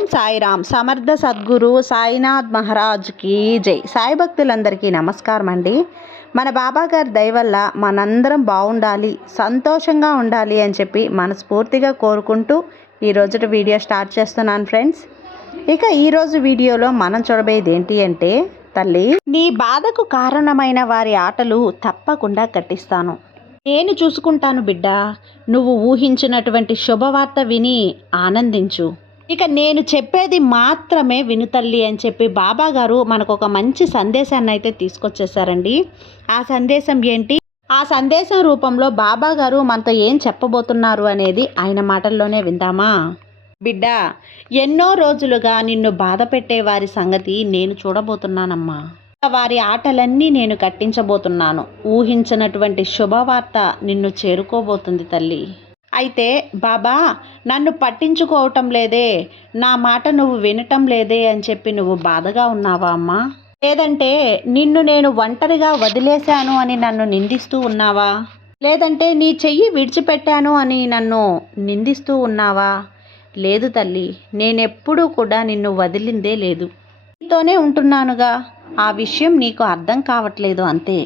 ఓం సాయిరామ్. సమర్థ సద్గురు సాయినాథ్ మహారాజ్కి జై. సాయి భక్తులందరికీ నమస్కారం అండి. మన బాబా గారి దయ వల్ల మనందరం బాగుండాలి సంతోషంగా ఉండాలి అని చెప్పి మనస్ఫూర్తిగా కోరుకుంటూ ఈ రోజుటి వీడియో స్టార్ట్ చేస్తున్నాను ఫ్రెండ్స్. ఇక ఈరోజు వీడియోలో మనం చూడబోయేది ఏంటి అంటే తల్లి నీ బాధకు కారణమైన వారి ఆటలు తప్పకుండా కట్టిస్తాను నేను చూసుకుంటాను బిడ్డ నువ్వు ఊహించినటువంటి శుభవార్త విని ఆనందించు. ఇక నేను చెప్పేది మాత్రమే విను తల్లి అని చెప్పి బాబా గారు మనకు ఒక మంచి సందేశాన్ని అయితే తీసుకొచ్చేసారండి. ఆ సందేశం ఏంటి? ఆ సందేశం రూపంలో బాబా గారు మనతో ఏం చెప్పబోతున్నారు అనేది ఆయన మాటల్లోనే విందామా? బిడ్డ ఎన్నో రోజులుగా నిన్ను బాధ పెట్టే వారి సంగతి నేను చూడబోతున్నానమ్మా. వారి ఆటలన్నీ నేను కట్టించబోతున్నాను. ఊహించినటువంటి శుభవార్త నిన్ను చేరుకోబోతుంది తల్లి. అయితే బాబా నన్ను పట్టించుకోవటం లేదే. నా మాట నువ్వు వినటం లేదే అని చెప్పి నువ్వు బాధగా ఉన్నావా అమ్మా? లేదంటే నిన్ను నేను ఒంటరిగా వదిలేశాను అని నన్ను నిందిస్తూ ఉన్నావా? లేదంటే నీ చెయ్యి విడిచిపెట్టాను అని నన్ను నిందిస్తూ ఉన్నావా? లేదు తల్లి నేనెప్పుడూ కూడా నిన్ను వదిలిందే లేదు. నీతోనే ఉంటున్నానుగా. ఆ విషయం నీకు అర్థం కావట్లేదు అంతే.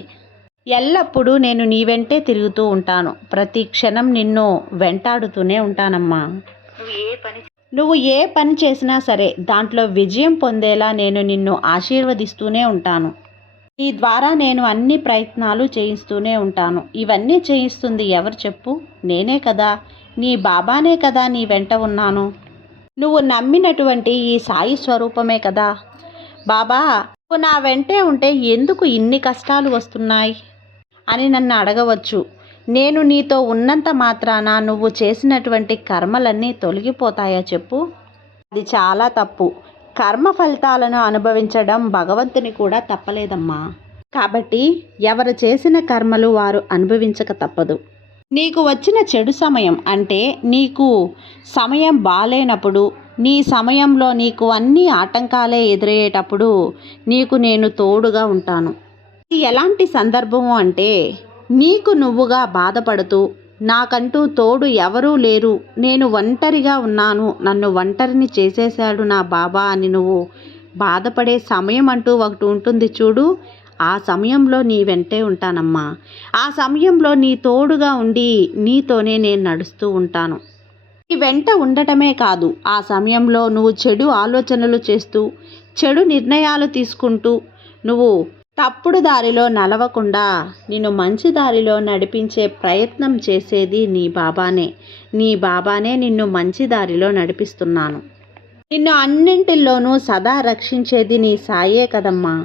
ఎల్లప్పుడూ నేను నీ వెంటే తిరుగుతూ ఉంటాను. ప్రతి క్షణం నిన్ను వెంటాడుతూనే ఉంటానమ్మా. నువ్వు ఏ పని చేసినా సరే దాంట్లో విజయం పొందేలా నేను నిన్ను ఆశీర్వదిస్తూనే ఉంటాను. నీ ద్వారా నేను అన్ని ప్రయత్నాలు చేయిస్తూనే ఉంటాను. ఇవన్నీ చేయిస్తుంది ఎవరు చెప్పు? నేనే కదా. నీ బాబానే కదా నీ వెంట ఉన్నాను. నువ్వు నమ్మినటువంటి ఈ సాయి స్వరూపమే కదా. బాబా నువ్వు నా వెంటే ఉంటే ఎందుకు ఇన్ని కష్టాలు వస్తున్నాయి? అని నన్ను అడగవచ్చు. నేను నీతో ఉన్నంత మాత్రాన నువ్వు చేసినటువంటి కర్మలన్నీ తొలగిపోతాయా చెప్పు? అది చాలా తప్పు. కర్మ ఫలితాలను అనుభవించడం భగవంతుని కూడా తప్పలేదమ్మా. కాబట్టి ఎవరు చేసిన కర్మలు వారు అనుభవించక తప్పదు. నీకు వచ్చిన చెడు సమయం అంటే నీకు సమయం బాలేనప్పుడు నీ సమయంలో నీకు అన్ని ఆటంకాలే ఎదురయ్యేటప్పుడు నీకు నేను తోడుగా ఉంటాను. ఎలాంటి సందర్భము అంటే నీకు నువ్వుగా బాధపడుతూ నాకంటూ తోడు ఎవరూ లేరు నేను ఒంటరిగా ఉన్నాను నన్ను ఒంటరిని చేసేశాడు నా బాబా అని నువ్వు బాధపడే సమయం అంటూ ఒకటి ఉంటుంది చూడు. ఆ సమయంలో నీ వెంటే ఉంటానమ్మా. ఆ సమయంలో నీ తోడుగా ఉండి నీతోనే నేను నడుస్తూ ఉంటాను. నీ వెంట ఉండటమే కాదు ఆ సమయంలో నువ్వు చెడు ఆలోచనలు చేస్తూ చెడు నిర్ణయాలు తీసుకుంటూ నువ్వు తప్పుడు దారిలో నలవకుండా నిన్ను మంచి దారిలో నడిపించే ప్రయత్నం చేసేది నీ బాబానే. నీ బాబానే నిన్ను మంచి దారిలో నడిపిస్తున్నాను. నిన్ను అన్నింటిల్లోనూ సదా రక్షించేది నీ సాయే కదమ్మా.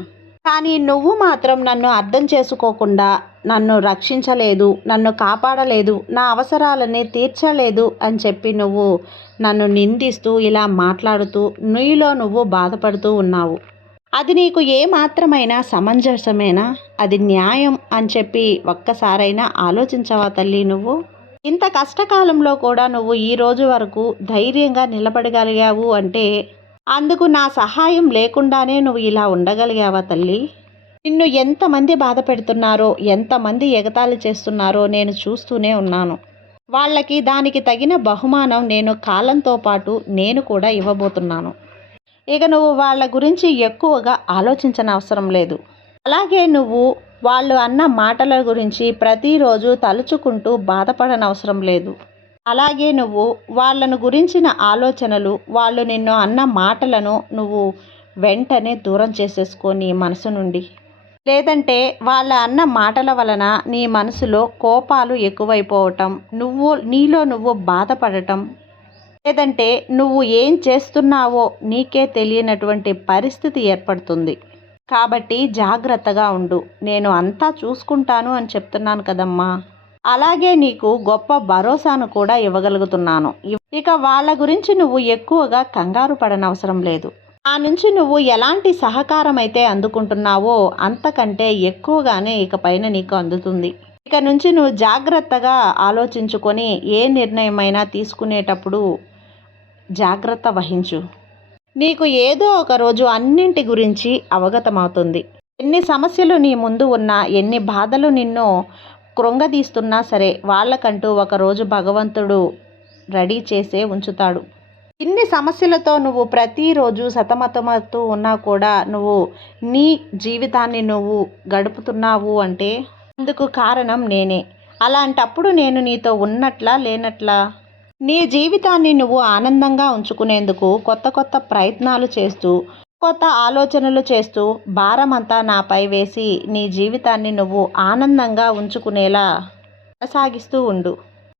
కానీ నువ్వు మాత్రం నన్ను అర్థం చేసుకోకుండా నన్ను రక్షించలేదు నన్ను కాపాడలేదు నా అవసరాలని తీర్చలేదు అని చెప్పి నువ్వు నన్ను నిందిస్తూ ఇలా మాట్లాడుతూ నీలో నువ్వు బాధపడుతూ ఉన్నావు. అది నీకు ఏ మాత్రమైనా సమంజసమేనా? అది న్యాయం అని చెప్పి ఒక్కసారైనా ఆలోచించవా తల్లి నువ్వు? ఇంత కష్టకాలంలో కూడా నువ్వు ఈ రోజు వరకు ధైర్యంగా నిలబడగలిగావు అంటే అందుకు నా సహాయం లేకుండానే నువ్వు ఇలా ఉండగలిగావా తల్లి? నిన్ను ఎంతమంది బాధ పెడుతున్నారో ఎంతమంది ఎగతాళి చేస్తున్నారో నేను చూస్తూనే ఉన్నాను. వాళ్ళకి దానికి తగిన బహుమానం నేను కాలంతో పాటు నేను కూడా ఇవ్వబోతున్నాను. ఇక నువ్వు వాళ్ళ గురించి ఎక్కువగా ఆలోచించని అవసరం లేదు. అలాగే నువ్వు వాళ్ళు అన్న మాటల గురించి ప్రతిరోజు తలుచుకుంటూ బాధపడనవసరం లేదు. అలాగే నువ్వు వాళ్ళను గురించిన ఆలోచనలు వాళ్ళు నిన్ను అన్న మాటలను నువ్వు వెంటనే దూరం చేసేసుకో నీ మనసు నుండి. లేదంటే వాళ్ళ అన్న మాటల వలన నీ మనసులో కోపాలు ఎక్కువైపోవటం నువ్వు నీలో నువ్వు బాధపడటం లేదంటే నువ్వు ఏం చేస్తున్నావో నీకే తెలియనటువంటి పరిస్థితి ఏర్పడుతుంది. కాబట్టి జాగ్రత్తగా ఉండు. నేను అంతా చూసుకుంటాను అని చెప్తున్నాను కదమ్మా. అలాగే నీకు గొప్ప భరోసాను కూడా ఇవ్వగలుగుతున్నాను. ఇక వాళ్ళ గురించి నువ్వు ఎక్కువగా కంగారు పడనవసరం లేదు. ఆ నుంచి నువ్వు ఎలాంటి సహకారం అయితే అందుకుంటున్నావో అంతకంటే ఎక్కువగానే ఇక పైన నీకు అందుతుంది. ఇక నుంచి నువ్వు జాగ్రత్తగా ఆలోచించుకొని ఏ నిర్ణయమైనా తీసుకునేటప్పుడు జాగ్రత్త వహించు. నీకు ఏదో ఒక రోజు అన్నింటి గురించి అవగతమవుతుంది. ఎన్ని సమస్యలు నీ ముందు ఉన్నా ఎన్ని బాధలు నిన్ను కృంగదీస్తున్నా సరే వాళ్ళకంటూ ఒకరోజు భగవంతుడు రెడీ చేసే ఉంచుతాడు. ఇన్ని సమస్యలతో నువ్వు ప్రతిరోజు సతమతమవుతూ ఉన్నా కూడా నువ్వు నీ జీవితాన్ని నువ్వు గడుపుతున్నావు అంటే అందుకు కారణం నేనే. అలాంటప్పుడు నేను నీతో ఉన్నట్లా లేనట్లా? నీ జీవితాన్ని నువ్వు ఆనందంగా ఉంచుకునేందుకు కొత్త కొత్త ప్రయత్నాలు చేస్తూ కొత్త ఆలోచనలు చేస్తూ భారమంతా నాపై వేసి నీ జీవితాన్ని నువ్వు ఆనందంగా ఉంచుకునేలా కొనసాగిస్తూ ఉండు.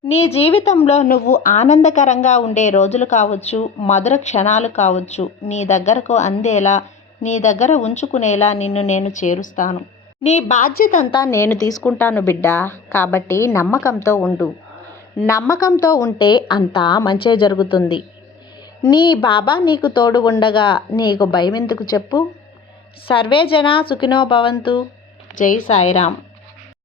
నీ జీవితంలో నువ్వు ఆనందకరంగా ఉండే రోజులు కావచ్చు మధుర క్షణాలు కావచ్చు నీ దగ్గరకు అందేలా నీ దగ్గర ఉంచుకునేలా నిన్ను నేను చేరుస్తాను. నీ బాధ్యతంతా నేను తీసుకుంటాను బిడ్డ కాబట్టి నమ్మకంతో ఉండు. నమ్మకంతో ఉంటే అంతా మంచే జరుగుతుంది. నీ బాబా నీకు తోడు ఉండగా నీకు భయం ఎందుకు చెప్పు? సర్వే జన సుఖినో భవంతు. జై సాయిరామ్.